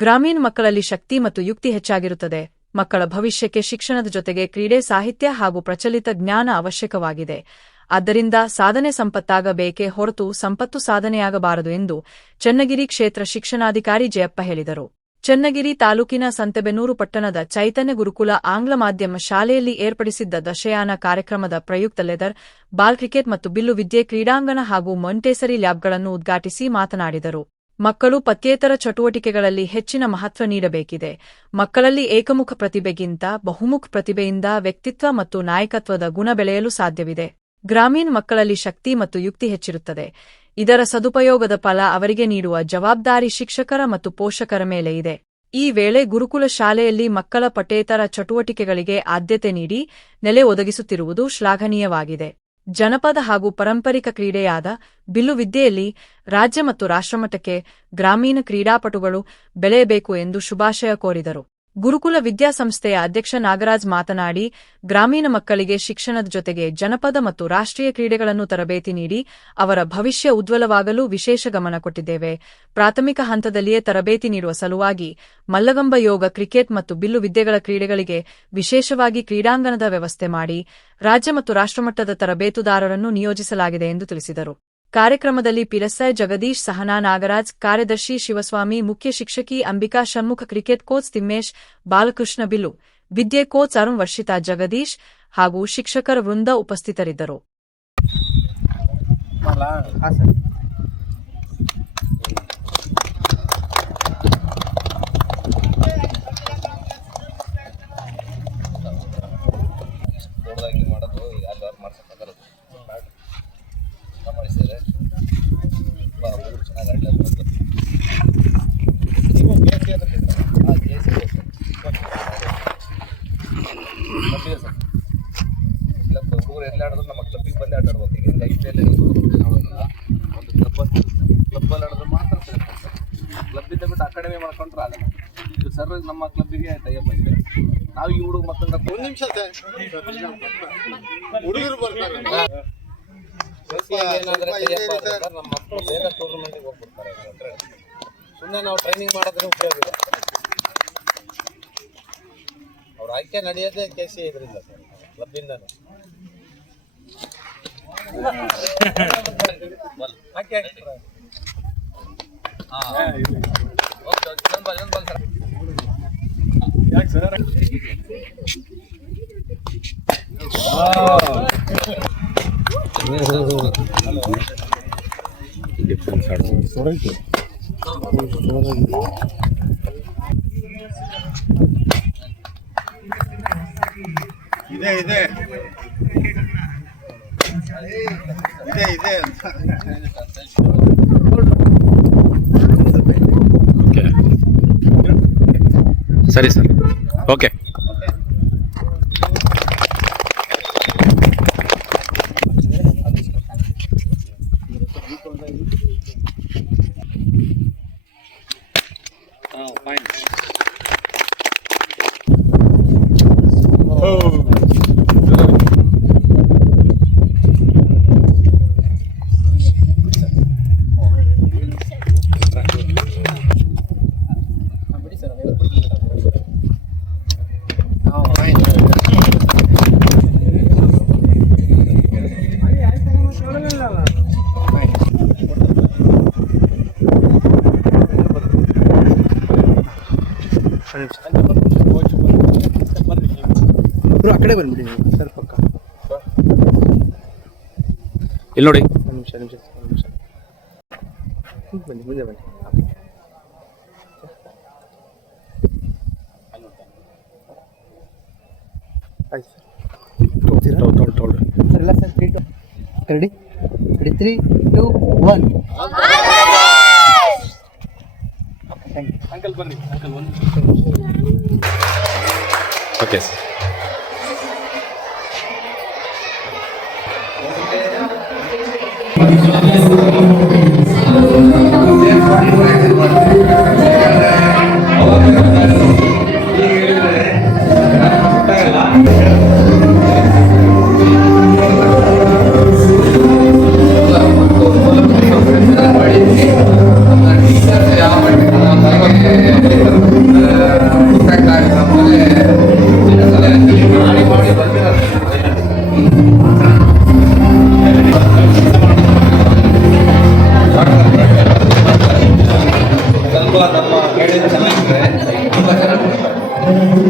ಗ್ರಾಮೀಣ ಮಕ್ಕಳಲ್ಲಿ ಶಕ್ತಿ ಮತ್ತು ಯುಕ್ತಿ ಹೆಚ್ಚಾಗಿರುತ್ತದೆ. ಮಕ್ಕಳ ಭವಿಷ್ಯಕ್ಕೆ ಶಿಕ್ಷಣದ ಜೊತೆಗೆ ಕ್ರೀಡೆ, ಸಾಹಿತ್ಯ ಹಾಗೂ ಪ್ರಚಲಿತ ಜ್ಞಾನ ಅವಶ್ಯಕವಾಗಿದೆ. ಆದ್ದರಿಂದ ಸಾಧನೆ ಸಂಪತ್ತಾಗಬೇಕೇ ಹೊರತು ಸಂಪತ್ತು ಸಾಧನೆಯಾಗಬಾರದು ಎಂದು ಚನ್ನಗಿರಿ ಕ್ಷೇತ್ರ ಶಿಕ್ಷಣಾಧಿಕಾರಿ ಜಯಪ್ಪ ಹೇಳಿದರು. ಚನ್ನಗಿರಿ ತಾಲೂಕಿನ ಸಂತೆಬೆನ್ನೂರು ಪಟ್ಟಣದ ಚೈತನ್ಯ ಗುರುಕುಲ ಆಂಗ್ಲ ಮಾಧ್ಯಮ ಶಾಲೆಯಲ್ಲಿ ಏರ್ಪಡಿಸಿದ್ದ ದಶಯಾನ ಕಾರ್ಯಕ್ರಮದ ಪ್ರಯುಕ್ತ ಲೆದರ್ ಬಾಲ್ ಕ್ರಿಕೆಟ್ ಮತ್ತು ಬಿಲ್ಲು ವಿದ್ಯೆ ಕ್ರೀಡಾಂಗಣ ಹಾಗೂ ಮೊಂಟೆಸರಿ ಲ್ಯಾಬ್ಗಳನ್ನು ಉದ್ಘಾಟಿಸಿ ಮಾತನಾಡಿದರು. ಮಕ್ಕಳು ಪಠ್ಯೇತರ ಚಟುವಟಿಕೆಗಳಲ್ಲಿ ಹೆಚ್ಚಿನ ಮಹತ್ವ ನೀಡಬೇಕಿದೆ. ಮಕ್ಕಳಲ್ಲಿ ಏಕಮುಖ ಪ್ರತಿಭೆಗಿಂತ ಬಹುಮುಖ ಪ್ರತಿಭೆಯಿಂದ ವ್ಯಕ್ತಿತ್ವ ಮತ್ತು ನಾಯಕತ್ವದ ಗುಣ ಬೆಳೆಯಲು ಸಾಧ್ಯವಿದೆ. ಗ್ರಾಮೀಣ ಮಕ್ಕಳಲ್ಲಿ ಶಕ್ತಿ ಮತ್ತು ಯುಕ್ತಿ ಹೆಚ್ಚಿರುತ್ತದೆ. ಇದರ ಸದುಪಯೋಗದ ಫಲ ಅವರಿಗೆ ನೀಡುವ ಜವಾಬ್ದಾರಿ ಶಿಕ್ಷಕರ ಮತ್ತು ಪೋಷಕರ ಮೇಲೆ ಇದೆ. ಈ ವೇಳೆ ಗುರುಕುಲ ಶಾಲೆಯಲ್ಲಿ ಮಕ್ಕಳ ಪಠ್ಯೇತರ ಚಟುವಟಿಕೆಗಳಿಗೆ ಆದ್ಯತೆ ನೀಡಿ ನೆಲೆ ಒದಗಿಸುತ್ತಿರುವುದು ಶ್ಲಾಘನೀಯವಾಗಿದೆ. ಜನಪದ ಹಾಗೂ ಪಾರಂಪರಿಕ ಕ್ರೀಡೆಯಾದ ಬಿಲ್ಲು ವಿದ್ಯೆಯಲ್ಲಿ ರಾಜ್ಯ ಮತ್ತು ರಾಷ್ಟ್ರಮಟ್ಟಕ್ಕೆ ಗ್ರಾಮೀಣ ಕ್ರೀಡಾಪಟುಗಳು ಬೆಳೆಯಬೇಕು ಎಂದು ಶುಭಾಶಯ ಕೋರಿದರು. ಗುರುಕುಲ ವಿದ್ಯಾಸಂಸ್ಥೆಯ ಅಧ್ಯಕ್ಷ ನಾಗರಾಜ್ ಮಾತನಾಡಿ, ಗ್ರಾಮೀಣ ಮಕ್ಕಳಿಗೆ ಶಿಕ್ಷಣದ ಜೊತೆಗೆ ಜನಪದ ಮತ್ತು ರಾಷ್ಟ್ರೀಯ ಕ್ರೀಡೆಗಳನ್ನು ತರಬೇತಿ ನೀಡಿ ಅವರ ಭವಿಷ್ಯ ಉಜ್ವಲವಾಗಲು ವಿಶೇಷ ಗಮನ ಕೊಟ್ಟಿದ್ದೇವೆ. ಪ್ರಾಥಮಿಕ ಹಂತದಲ್ಲಿಯೇ ತರಬೇತಿ ನೀಡುವ ಸಲುವಾಗಿ ಮಲ್ಲಗಂಬ, ಯೋಗ, ಕ್ರಿಕೆಟ್ ಮತ್ತು ಬಿಲ್ಲು ವಿದ್ಯೆಗಳ ಕ್ರೀಡೆಗಳಿಗೆ ವಿಶೇಷವಾಗಿ ಕ್ರೀಡಾಂಗಣದ ವ್ಯವಸ್ಥೆ ಮಾಡಿ ರಾಜ್ಯ ಮತ್ತು ರಾಷ್ಟ್ರಮಟ್ಟದ ತರಬೇತುದಾರರನ್ನು ನಿಯೋಜಿಸಲಾಗಿದೆ ಎಂದು ತಿಳಿಸಿದರು. ಕಾರ್ಯಕ್ರಮದಲ್ಲಿ ಪಿಎಸ್ಐ ಜಗದೀಶ್, ಸಹನಾ ನಾಗರಾಜ್, ಕಾರ್ಯದರ್ಶಿ ಶಿವಸ್ವಾಮಿ, ಮುಖ್ಯ ಶಿಕ್ಷಕಿ Ambika Shanmukha, cricket coach Thimmesh, Balakrishna, bill ವಿದ್ಯೆ ಕೋಚ್ ಅರುಣ್, ವರ್ಷಿತಾ, ಜಗದೀಶ್ ಹಾಗೂ ಶಿಕ್ಷಕರ ವೃಂದ ಉಪಸ್ಥಿತರಿದ್ದರು. ಹುಡುಗರು ಎಲ್ಲ ಆಡಿದ್ರು ನಮ್ಮ ಕ್ಲಬ್ಬಿಗೆ ಬಂದು ಆಟ ಆಡ್ಬೇಕು. ಈಗ ಐಪಿಎಲ್ ಒಂದು ಕ್ಲಬ್ಬಲ್ಲಿ ಆಡಿದ್ರೆ ಮಾತ್ರ ಕ್ಲಬ್ಬಿಂದ ಬಿಟ್ಟು ಅಕಾಡೆಮಿ ಮಾಡ್ಕೊಂಡ್ರೆ ಆಗಲ್ಲ. ಇದು ಸರ್ ನಮ್ಮ ಕ್ಲಬ್ಬಿಗೆ ಟೈಅಪ್ ಆಗಿದೆ. ನಾವು ಈ ಹುಡುಗ ಮಕ್ಕಳನ್ನ ಒಂದು ನಿಮಿಷ ಹುಡುಗರು ಬರ್ತಾರೆ, ನಮ್ಮ ಮಕ್ಕಳು ಬೇಗ ಟೂರ್ನಮೆಂಟಿಗೆ ಹೋಗ್ಬಿಡ್ತಾರೆ. ಸುಮ್ಮನೆ ನಾವು ಟ್ರೈನಿಂಗ್ ಮಾಡೋದ್ರೆ ಉಪಯೋಗ ಇದೆ. ಅವ್ರ ಆಯ್ಕೆ ನಡೆಯೋದೇ KC ಇದರಿಂದ ಸರ್, ಕ್ಲಬ್ಬಿಂದನೇ. ಯಾಕೆ ಸರ್ ಇದೆ ಇದೆ ಇದೆ ಇದೆ ಸರಿ ಸರ್, ಓಕೆ. ಆ ಕಡೆ ಬಂದ್ಬಿಡಿ ಸರ್, ಪಕ್ಕ ಇಲ್ಲಿ ನೋಡಿ. ನಿಮಿಷ ಬನ್ನಿ, ಮುಂದೆ ಬನ್ನಿ. ಆಯ್ತು ಸರ್, ಸರ್ ಇಲ್ಲ ಸರ್, 3 2 ರೆಡಿ 3 2 1. ಅಂಕಲ್ ಬನ್ನಿ, ಅಂಕಲ್ ಒಂದು ಓಕೆ ಸರ್. ಯಾವ ಸರ್